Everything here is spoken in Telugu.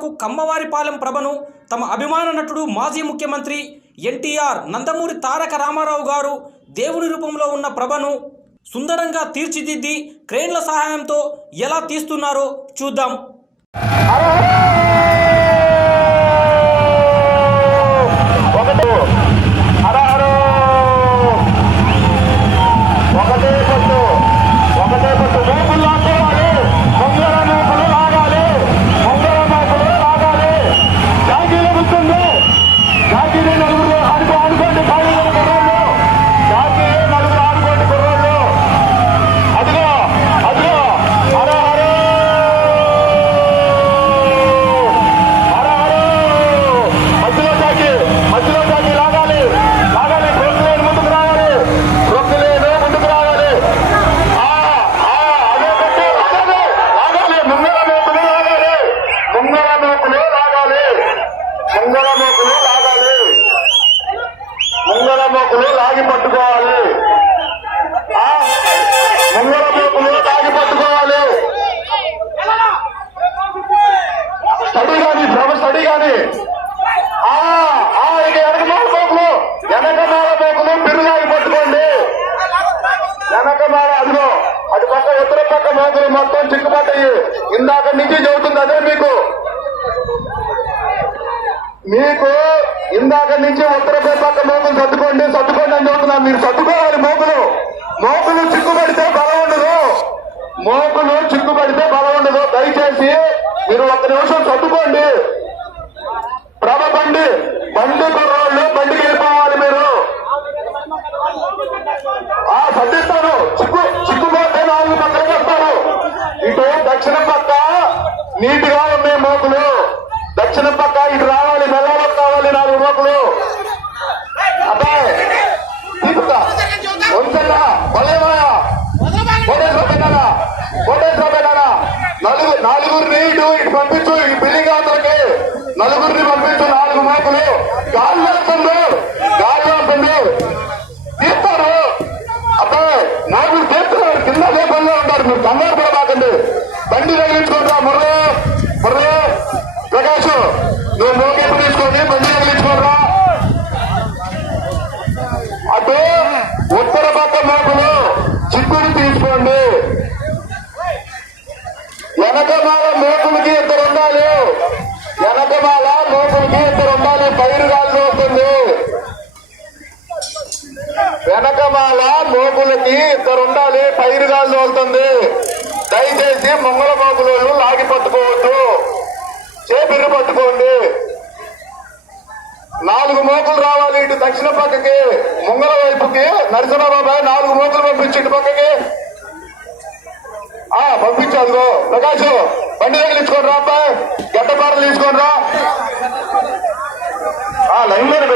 ఉత్సవాలకు కమ్మవారిపాలెం ప్రభను తమ అభిమాన నటుడు మాజీ ముఖ్యమంత్రి ఎన్టీఆర్ నందమూరి తారక రామారావు గారు దేవుని రూపంలో ఉన్న ప్రభను సుందరంగా తీర్చిదిద్ది క్రేన్ల సహాయంతో ఎలా తీస్తున్నారో చూద్దాం. ముంగళమోకులు లాగి పట్టుకోవాలి. ముంగళమోకులు లాగి పట్టుకోవాలి. స్టడీ కానీ శ్రమ స్టడీ కానీ వెనకమాల మోకులు బిర్రులాగి పట్టుకోండి. వెనకమాల అదిగో అటు పక్క ఉత్తర పక్క మోకులు మొత్తం చిక్కుపడ్డాయి. ఇందాక నుంచి చెబుతుంది అదే మీకు ఇందాక నుంచి ఉత్తర పక్క మోకులు సర్దుకోండి అని చెబుతున్నా. మీరు సర్దుకోవాలి. మోకులు చిక్కుపడితే బలం ఉండదు. దయచేసి మీరు ఒక్క నిమిషం సర్దుకోండి. ప్రభ బండి కుర్రోళ్ళు బండికి వెళ్ళిపోవాలి. మీరు సర్దిస్తాను. చిక్కుపోతే 4 పక్కలకి వస్తారు. ఇటు దక్షిణం పక్క నీటిగా ఉన్నాయి మోకులు. దక్షిణం పక్క ఇటు రావాలి. మెల్లలో కావాలి 4 మోకులు. అబ్బాయి తీసుకుంటా వంచల్లా బలేమాయ కోటేశ్వర పెట్టాలా నలుగురిని ఇటు పంపించు. ఈ బిల్డింగ్ అందరికి నలుగురిని పంపించు. 4 మోకులు గాలి వస్తుంది తీస్తారు. అబ్బాయి మోకులు తీస్తున్నారు. కింద పనిలో ఉంటారు. మీరు కంగారు పడబాకండి. బండి తగిలించుకుంటా. మురళి ప్రకాష్ నువ్వు మోకేపు తీసుకొని బండి తగిలించుకోరా. అటు ఉత్తర పక్క మోకులు చిక్కుని తీసుకోండి. వెనకమాల మోకులకి ఇద్దరు ఉండాలి. పైరు గాలి వస్తుంది. వెనకమాల మోకులకి ఇద్దరు ఉండాలి. పైరు గాలి వస్తుంది. దయచేసి ముంగళ మోకులు లాగి పట్టుకోవద్దు. చేపిర్రు పట్టుకోండి. 4 మోకులు రావాలి. ఇటు దక్షిణ పక్కకి ముంగళ వైపుకి నరసింహబాబాయ్ 4 మోకులు పంపించి ఇటు పక్కకి పంపించు. అదిగో ప్రకాష్ బండి తగిలించుకోండి రా. అబ్బాయి గడ్డపారలు తీసుకోండి రా. లైన్